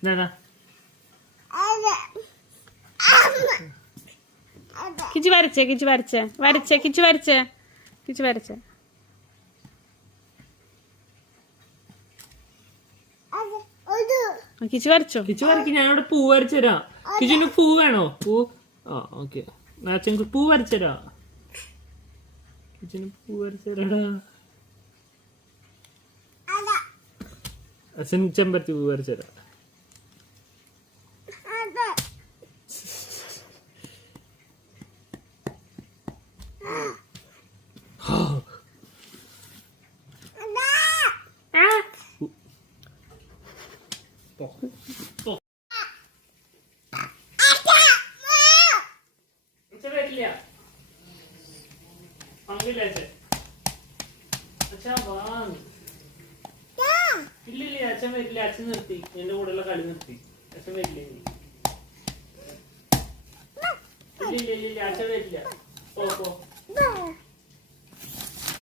എന്താ കിച്ചു വരച്ചേ കിച്ചു വരച്ചേ വരച്ചേ കിച്ചു വരച്ചേ കിച്ചു വരച്ചേ കിച്ചു വരച്ചോ കിച്ചു വരയ്ക്ക് ഞാനിവിടെ പൂ വരച്ചു തരാം. കിച്ചുന് പൂ വേണോ? പൂ ആ ഓക്കെ. അച്ഛൻ പൂ വരച്ചു തരാ. കിച്ചുന് പൂ വരച്ചു തരാടാ. അച്ഛൻ ചെമ്പരത്തി പൂ വരച്ചു തരാം. ഇല്ലില്ല അച്ഛൻ വരില്ല. അച്ഛൻ നിർത്തി. എന്റെ കൂടെയുള്ള കളി നിർത്തി. അച്ഛൻ വരില്ല. ഇല്ല അച്ഛൻ വരില്ല. പോ